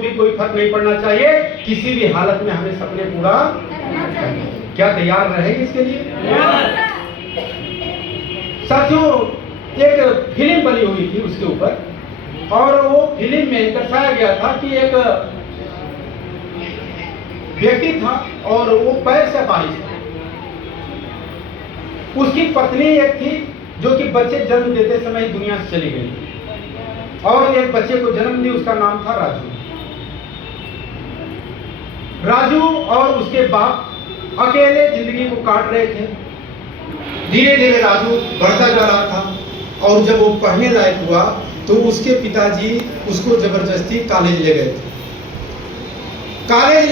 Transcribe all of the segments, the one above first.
तो भी कोई फर्क नहीं पड़ना चाहिए, किसी भी हालत में हमें सपने पूरा क्या तैयार रहे इसके लिए। साथियों, एक फिल्म बनी हुई थी उसके ऊपर, और वो फिल्म में दर्शाया गया था कि एक व्यक्ति था और वो पैर से अपाहिज था। उसकी पत्नी एक थी जो कि बच्चे जन्म देते समय दुनिया से चली गई, और एक बच्चे को जन्म दी, उसका नाम था राजू। राजू और उसके बाप अकेले जिंदगी को काट रहे थे। धीरे धीरे राजू बढ़ता जा रहा था, और जब वो पढ़ने लायक हुआ तो उसके पिताजी उसको जबरदस्ती कॉलेज ले गए थे। कॉलेज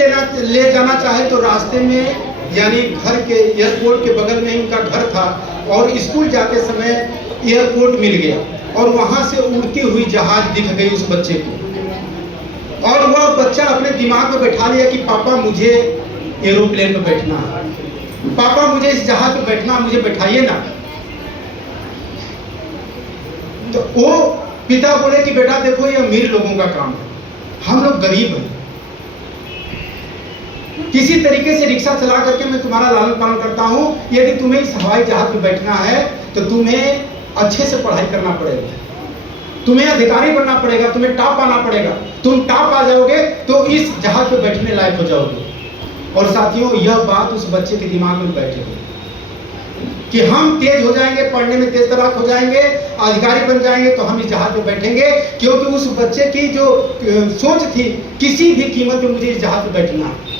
ले जाना चाहे तो रास्ते में, यानी घर के एयरपोर्ट के बगल में ही उनका घर था, और स्कूल जाते समय एयरपोर्ट मिल गया और वहां से उड़ती हुई जहाज दिख गई उस बच्चे को, और वह बच्चा अपने दिमाग में बैठा लिया कि पापा मुझे एरोप्लेन में बैठना है, पापा मुझे इस जहाज में बैठना, मुझे बैठाइए ना। तो वो पिता बोले कि बेटा देखो, ये अमीर लोगों का काम है, हम लोग गरीब हैं, किसी तरीके से रिक्शा चला करके मैं तुम्हारा लालन पालन करता हूं। यदि तुम्हें इस हवाई जहाज में बैठना है तो तुम्हें अच्छे से पढ़ाई करना पड़ेगा, तुम्हें अधिकारी बनना पड़ेगा, तुम्हें टॉप आना पड़ेगा। तुम टॉप आ जाओगे तो इस जहाज पे बैठने लायक हो जाओगे। और साथियों, यह बात उस बच्चे के दिमाग में बैठे हुई कि हम तेज हो जाएंगे, पढ़ने में तेज तराक हो जाएंगे, अधिकारी बन जाएंगे तो हम इस जहाज पे बैठेंगे। क्योंकि उस बच्चे की जो सोच थी, किसी भी कीमत पे मुझे इस जहाज पे बैठना है।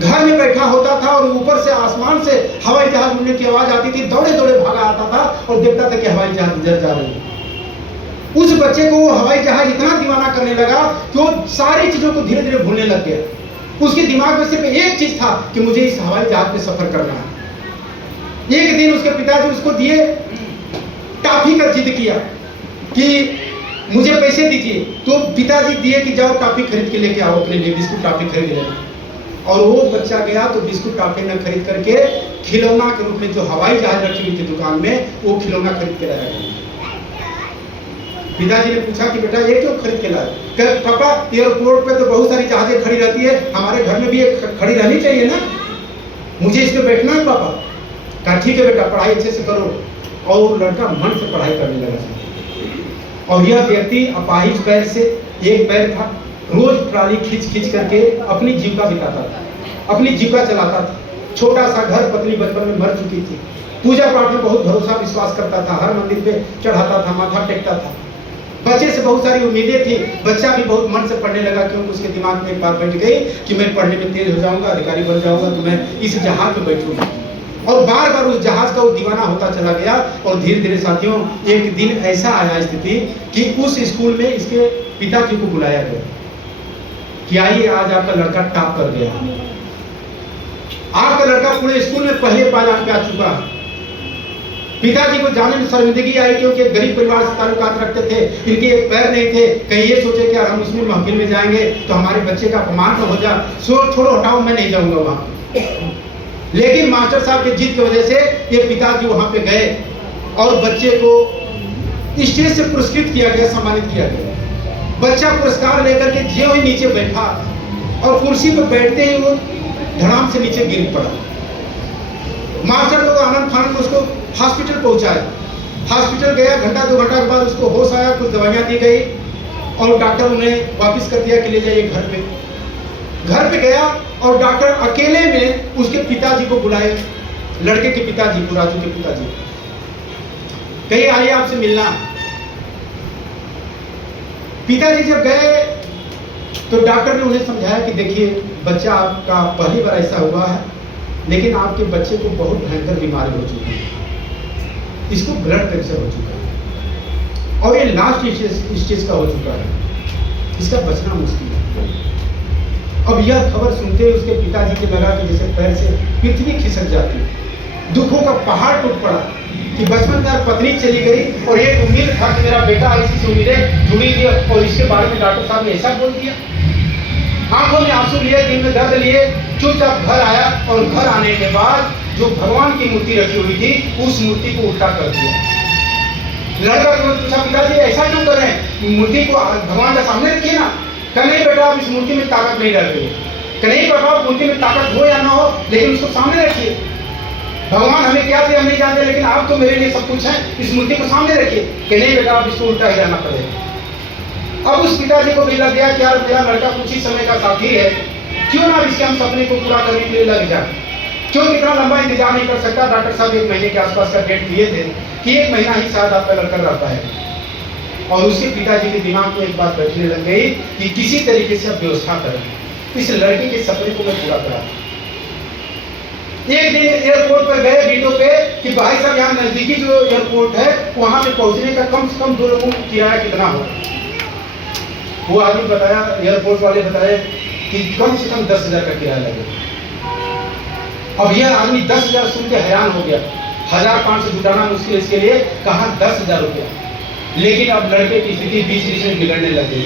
घर में बैठा होता था और ऊपर से आसमान से हवाई जहाज उड़ने की आवाज आती थी, दौड़े दौड़े भागा आता था और देखता था कि हवाई जहाज गुजर जा रही है। उस बच्चे को वो हवाई जहाज इतना दीवाना करने लगा कि वो सारी चीजों को धीरे धीरे भूलने लग गया। उसके दिमाग में सिर्फ एक चीज था कि मुझे इस हवाई जहाज पे सफर करना है। एक दिन उसके पिताजी उसको दिए, टॉफी का जिद किया कि मुझे पैसे दीजिए, तो पिताजी दिए कि जाओ टॉफी खरीद के लेके आओ अपने लिए, बिस्कुट टॉफी खरीद ले। और वो बच्चा गया तो बिस्कुट टॉफी न खरीद करके खिलौना के रूप में जो हवाई जहाज रखी हुई थी दुकान में, वो खिलौना खरीद के लाया गया। पिताजी ने पूछा कि बेटा ये क्यों खरीद के लाए? कहे पापा, एयरपोर्ट पे तो बहुत सारी जहाजें खड़ी रहती है, हमारे घर में भी एक खड़ी रहनी चाहिए ना, मुझे इस पे बैठना है पापा। कहा ठीक है बेटा, पढ़ाई अच्छे से करो। और लड़का मन से पढ़ाई करने लगा। और यह व्यक्ति अपाहिज पैर से, एक पैर था, रोज ट्राली खींच करके अपनी जीविका बिताता था, अपनी जीविका चलाता था। छोटा सा घर, पत्नी बचपन में मर चुकी थी। पूजा पाठ में बहुत भरोसा विश्वास करता था, हर मंदिर पे चढ़ाता था, माथा टेकता था। बच्चे से बहुत सारी उम्मीदें थी, बच्चा भी बहुत मन से पढ़ने लगा, क्योंकि उसके दिमाग में एक बात बैठ गई कि मैं पढ़ने में तेज हो जाऊंगा, अधिकारी बन जाऊंगा, तो मैं इस जहाज में बैठूंगा। और बार बार उस जहाज का वो दीवाना होता चला गया। और धीरे धीरे साथियों, एक दिन ऐसा आया स्थिति कि उस स्कूल में इसके पिताजी को बुलाया गया कि आइए, आज आपका लड़का टॉप कर गया, आपका लड़का पूरे स्कूल में पहले पायदान पे आ चुका है। पिताजी को जाने में शर्मिंदगी आई, क्योंकि एक गरीब परिवार से ताल्लुकात रखते थे, इनके एक पैर नहीं थे। कहीं ये सोचे कि हम उसमें महफिल में जाएंगे तो हमारे बच्चे का अपमान न हो जाए, छोड़ो हटाओ, मैं नहीं जाऊंगा वहां। लेकिन मास्टर साहब के जिद की वजह से ये पिताजी वहां पे गए और बच्चे को स्टेज से पुरस्कृत किया गया, सम्मानित किया गया। बच्चा पुरस्कार लेकर के ज्यों ही नीचे बैठा और कुर्सी पर बैठते ही वो धड़ाम से नीचे गिर पड़ा। मास्टर लोग आनंद फानंद उसको हॉस्पिटल पहुंचाए। हॉस्पिटल गया, घंटा 2 घंटा के बाद उसको होश आया, कुछ दवाइयां दी गई और डॉक्टर उन्हें वापस कर दिया कि ले जाइए घर पे। घर पे गया और डॉक्टर अकेले में उसके पिताजी को बुलाए, लड़के के पिताजी को, राजू के पिताजी। कहीं आइए आपसे मिलना। पिताजी जब गए तो डॉक्टर ने उन्हें समझाया कि देखिए, बच्चा आपका पहली बार ऐसा हुआ है, लेकिन आपके बच्चे को बहुत भयंकर बीमारी हो चुकी है, इसको ब्लड कैंसर हो चुका है और ये लास्ट स्टेज का हो चुका है, इसका बचना मुश्किल है। अब यह खबर सुनते ही उसके पिताजी के लगा कि जैसे पैर से पृथ्वी खिसक जाती, दुखों का पहाड़ टूट पड़ा कि बचपन में पत्नी चली गई और एक उम्मीद था कि मेरा बेटा इसी से उम्मीदें जुड़ी थी, और इसके बारे में डॉक्टर साहब ने ऐसा बोल दिया। आंखों में आंसू लिए, दिल में दर्द लिए, चुपचाप घर आया और घर आने के बाद जो भगवान की मूर्ति रखी हुई थी उस मूर्ति को उल्टा कर दिया। लड़का तुरंत पूछा, पिताजी ऐसा क्यों कर रहे हैं, मूर्ति को भगवान के सामने रखिए ना। कहा नहीं बेटा अब इस मूर्ति में ताकत नहीं रह गई। कहा नहीं बेटा मूर्ति में ताकत हो या ना हो लेकिन उसको सामने रखिए। भगवान हमें क्या थे हम नहीं जानते, लेकिन आप तो मेरे लिए सब कुछ है, इस मूर्ति को सामने रखिए। कि नहीं बेटा अब इसको उल्टा ही रहना पड़ेगा। अब उस पिताजी को भी लग गया कि यार मेरा लड़का कुछ ही समय का साथी है, क्यों ना इसके हम सपने को पूरा करने के लिए लग जाए। क्यों इतना लंबा इंतजार नहीं कर सकता। डॉक्टर साहब 1 महीने के आसपास का डेट दिए थे कि 1 महीना ही शायद आपका लड़का रहता है। और उसके पिताजी के दिमाग में एक बात बैठने लग गई कि किसी तरीके से अब व्यवस्था करें, इस लड़के के सपने को मैं पूरा करा। एक दिन एयरपोर्ट पर गए वीडियो पे कि भाई साहब यहाँ नजदीकी जो एयरपोर्ट है वहां पे पहुंचने का कम से कम 2 लोगों का किराया कितना होगा। वो आदमी बताया, एयरपोर्ट वाले बताए कि कम से कम 10,000 का किराया लगेगा। अब यह आदमी 10,000 सुन के हैरान हो गया। 1,500 जुटाना मुश्किल, इसके लिए कहा 10,000 रुपया। लेकिन अब लड़के की स्थिति बीच में बिगड़ने लग गई।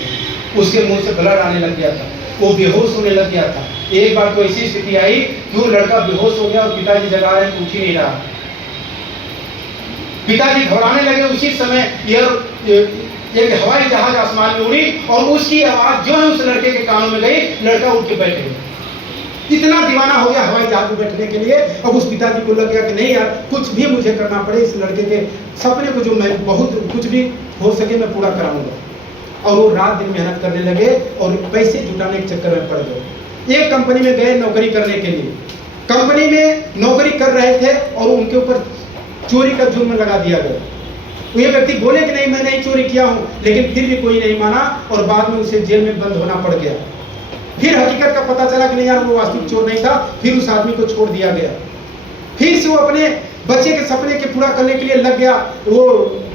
उसके मुंह से ब्लड आने लग गया था, वो बेहोश होने लग गया था। एक बार तो ऐसी स्थिति आई कि वो लड़का बेहोश हो गया और पिताजी जगा रहे हैं, उठ ही नहीं रहा। पिताजी घबराने लगे। उसी समय एक हवाई जहाज आसमान में उड़ी और उसकी आवाज जो है उस लड़के के कानों में गई, लड़का उठ के बैठे। इतना दीवाना हो गया हवाई जहाज में बैठने के लिए। अब उस पिताजी को लग गया कि नहीं यार कुछ भी मुझे करना पड़े, इस लड़के के सपने को जो मैं बहुत कुछ भी हो सके मैं पूरा कराऊंगा। और वो रात दिन मेहनत करने लगे और पैसे जुटाने के चक्कर में पड़ गए। एक कंपनी में गए नौकरी करने के लिए। कंपनी में नौकरी कर रहे थे और उनके ऊपर चोरी का जुर्म लगा दिया गया। ये व्यक्ति बोले कि नहीं मैं नहीं चोरी किया हूं, लेकिन फिर भी कोई नहीं माना और बाद में उसे जेल में बंद होना पड़ गया। फिर हकीकत का पता चला कि नहीं यार वो वास्तविक चोर नहीं था। फिर उस आदमी को छोड़ दिया गया। फिर से वो अपने बच्चे के सपने के पूरा करने के लिए लग गया। वो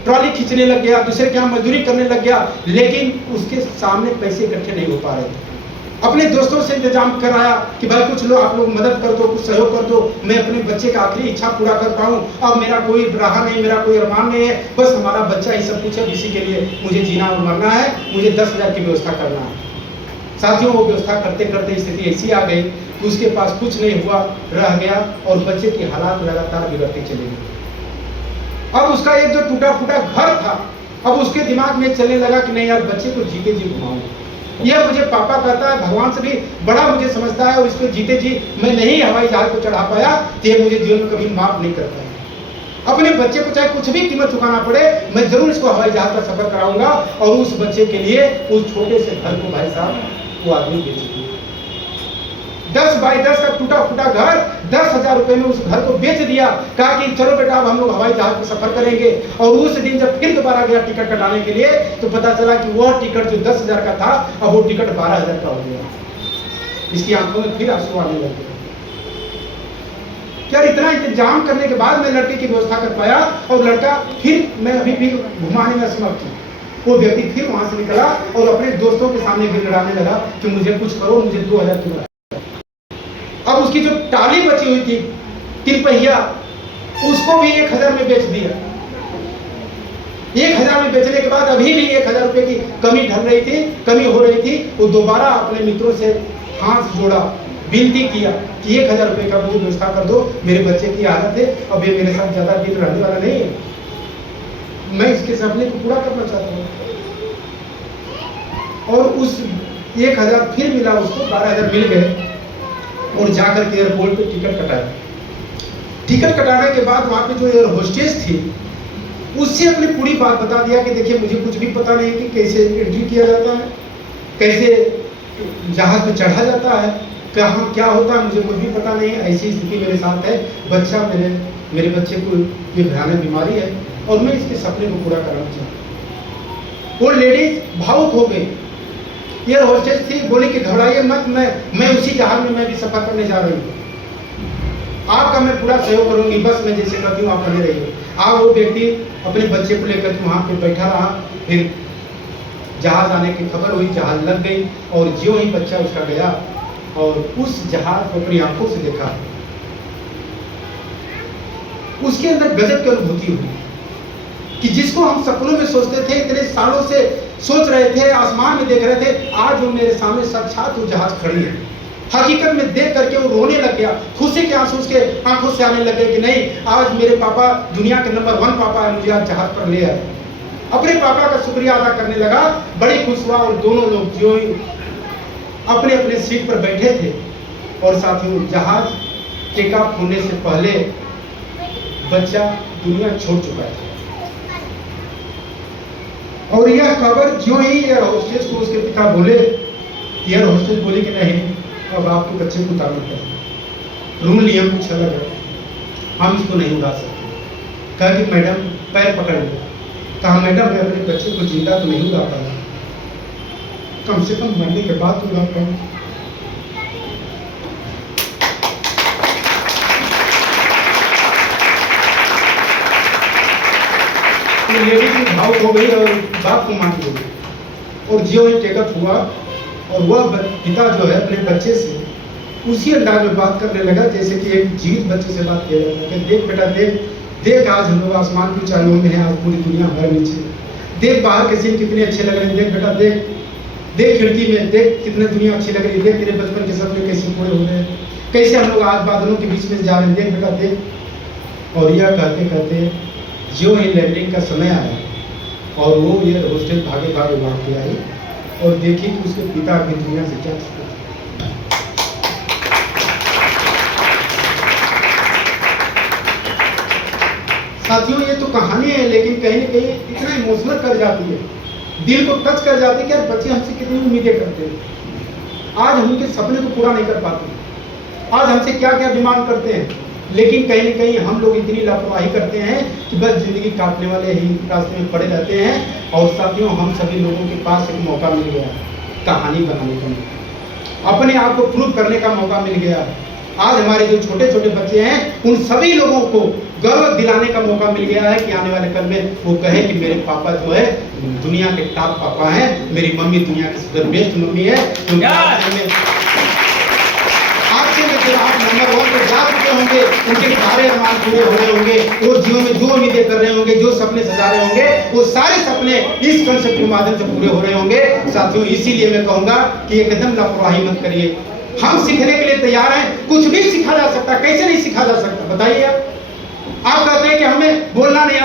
ट्रॉली खींचने लग गया, दूसरे के यहाँ मजदूरी करने लग गया, लेकिन उसके सामने पैसे इकट्ठे नहीं हो पा रहे थे। अपने दोस्तों से इंतजाम कराया कि भाई कुछ लोग आप लोग मदद कर दो, कुछ सहयोग कर दो, मैं अपने बच्चे का आखिरी इच्छा पूरा कर पाऊँ। अब मेरा कोई राह नहीं, मेरा कोई अरमान नहीं है, बस हमारा बच्चा ही सब कुछ है, इसी के लिए मुझे जीना और मरना है, मुझे 10,000 की व्यवस्था करना है। साथियों वो व्यवस्था करते करते स्थिति ऐसी आ गई कि उसके पास कुछ नहीं हुआ, रह गया और बच्चे की हालात लगातार बिगड़ती चली गई। अब उसका एक जो टूटा फूटा घर था, अब उसके दिमाग में चलने लगा कि नहीं यार बच्चे को जीते जी घुमाऊंगा। यह मुझे पापा कहता है, भगवान से भी बड़ा मुझे समझता है और इसको जीते जी मैं नहीं हवाई जहाज को चढ़ा पाया तो ये मुझे जीवन में कभी माफ नहीं करता है। अपने बच्चे को चाहे कुछ भी कीमत चुकाना पड़े, मैं जरूर इसको हवाई जहाज का सफर कराऊंगा। और उस बच्चे के लिए उस छोटे से घर को भाई साहब वो आदमी बेच दिया। 10 बाई 10 का टूटा फूटा घर 10,000 रुपए में उस घर को बेच दिया। कहा कि चलो बेटा अब हम लोग हवाई जहाज में सफर करेंगे। और उस दिन जब फिर दोबारा गया टिकट कटाने के लिए तो पता चला कि वह टिकट जो 10,000 का था अब वो टिकट 12,000 का हो गया। इसकी आंखों में फिर आंसू आने लगे। क्या इतना इंतजाम करने के बाद मैं लड़के की व्यवस्था कर पाया और लड़का फिर मैं अभी भी घुमाने में असमर्थ हूँ। वो व्यक्ति फिर वहां से निकला और अपने दोस्तों के सामने गिड़गिड़ाने लगा कि मुझे कुछ करो, मुझे 2,000 की। अब उसकी जो टाली बची हुई थी 3 पहिया, उसको भी 1,000 में बेच दिया। 1,000 में बेचने के बाद अभी भी 1,000 रुपए की कमी ढल रही थी, कमी हो रही थी। वो दोबारा अपने मित्रों से हाथ जोड़ा, विनती किया कि 1,000 रुपए का मुझे व्यवस्था कर दो, मेरे बच्चे की हालत है, अब ये मेरे साथ ज्यादा दिन रहने वाला नहीं है, मैं इसके सपने को पूरा करना चाहता हूँ। और उस 1,000 फिर मिला उसको, 12,000 मिल गए और जाकर के एयरपोर्ट पे टिकट कटाया। टिकट कटाने के बाद वहाँ पे जो एयर होस्टेस थी उससे अपनी पूरी बात बता दिया कि देखिए मुझे कुछ भी पता नहीं कि कैसे एंट्री किया जाता है, कैसे जहाज पे चढ़ा जाता है, कहाँ क्या होता है, मुझे कुछ भी पता नहीं है। ऐसी स्थिति मेरे साथ है, बच्चा मेरे बच्चे को ये भयानक बीमारी है और मैं इसके सपने को पूरा करना चाहता हूँ। वो लेडीज भावुक हो गई। एयर होस्टेस थी, बोली कि घबराइए मत, मैं उसी जहाज में मैं भी सफर करने जा रही हूँ, आपका मैं पूरा सहयोग करूंगी, बस मैं जैसे कहती हूँ आप बने रहिए। आप वो व्यक्ति अपने बच्चे को लेकर के वहाँ पे बैठा रहा। फिर जहाज आने की खबर हुई, जहाज लग गई और ज्यों ही बच्चा उसका गया और उस जहाज को अपनी आंखों से देखा, उसके अंदर गजब की अनुभूति हुई कि जिसको हम सपनों में सोचते थे, इतने सालों से सोच रहे थे, आसमान में देख रहे थे, आज वो मेरे सामने साक्षात वो जहाज खड़ी है। हकीकत में देख करके वो रोने लग गया, खुशी के आंसू उसके आंखों से आने लगे कि नहीं, आज मेरे पापा दुनिया के नंबर 1 पापा है, मुझे आज जहाज पर ले आए। अपने पापा का शुक्रिया अदा करने लगा, बड़ी खुश हुआ और दोनों लोग जो अपने अपने सीट पर बैठे थे और साथियों जहाज टेक ऑफ होने से पहले बच्चा दुनिया छोड़ चुका था। और यह खबर जो ही एयर होस्टेस को उसके पिता बोले, एयर होस्टेस बोली कि नहीं, अब आपके बच्चे को उतारना पड़ेगा, रूल नियम कुछ अलग है, हम इसको नहीं उड़ा सकते। कहा कि मैडम पैर पकड़ लो। कहा मैडम मैं अपने बच्चे को जिंदा तो नहीं उड़ा पाया, कम से कम मरने के बाद तो उड़ा पाऊंगा। लेडी भी भावुक हो गई और बात को मान गई। और जो ही टेकअप हुआ और वह पिता जो है अपने बच्चे से उसी अंदाज में बात करने लगा जैसे कि एक जीवित बच्चे से बात किया जाता है। देख बेटा देख, देख आज हम लोग आसमान की ऊंचाइयों में हैं, आज पूरी दुनिया हमारे नीचे। देख बाहर के सीन कितने अच्छे लग रहे हैं, देख बेटा देख, देख खिड़की में देख कितने दुनिया अच्छी लग रही है, देख तेरे बचपन के सपने कैसे पूरे हो रहे हैं, कैसे हम लोग आज बादलों के बीच में जा रहे हैं, देख बेटा देख। और यह कहते कहते जो ही लैंडिंग का समय आया और वो ये होस्टेल भागे भागे वहाँ के आई और देखी कि उसके पिता अपनी दुनिया से क्या चुके थे। साथियों ये तो कहानी है, लेकिन कहीं ना कहीं इतना इमोशनल कर जाती है, दिल को टच कर जाती है कि यार बच्चे हमसे कितनी उम्मीदें करते हैं, आज हम उनके सपने को पूरा नहीं कर पाते, आज हमसे क्या क्या डिमांड करते हैं, लेकिन कहीं ना कहीं हम लोग इतनी लापरवाही करते हैं कि बस जिंदगी काटने वाले ही रास्ते में पड़े रहते हैं। और साथियों हम सभी लोगों के पास एक मौका मिल गया कहानी बनाने का मौका, अपने आप को प्रूव करने का मौका मिल गया। आज हमारे जो छोटे छोटे बच्चे हैं उन सभी लोगों को गर्व दिलाने का मौका मिल गया है कि आने वाले कल में वो कहे कि मेरे पापा जो है दुनिया के टॉप पापा हैं, मेरी मम्मी दुनिया की सबसे बेस्ट मम्मी है। आप नंबर 1 पे जा चुके होंगे, उनके सारे अरमान पूरे हो रहे होंगे, वो जीवन में जो उम्मीदें कर रहे होंगे, जो सपने सजा रहे होंगे, वो सारे सपने इस कंसेप्ट के माध्यम से पूरे हो रहे होंगे। साथियों इसीलिए मैं कहूंगा कि एकदम लापरवाही मत करिए, हम सीखने के लिए तैयार हैं, कुछ भी सीखा जा सकता है। कैसे नहीं सीखा जा सकता बताइए आप कहते हैं कि हमें बोलना नहीं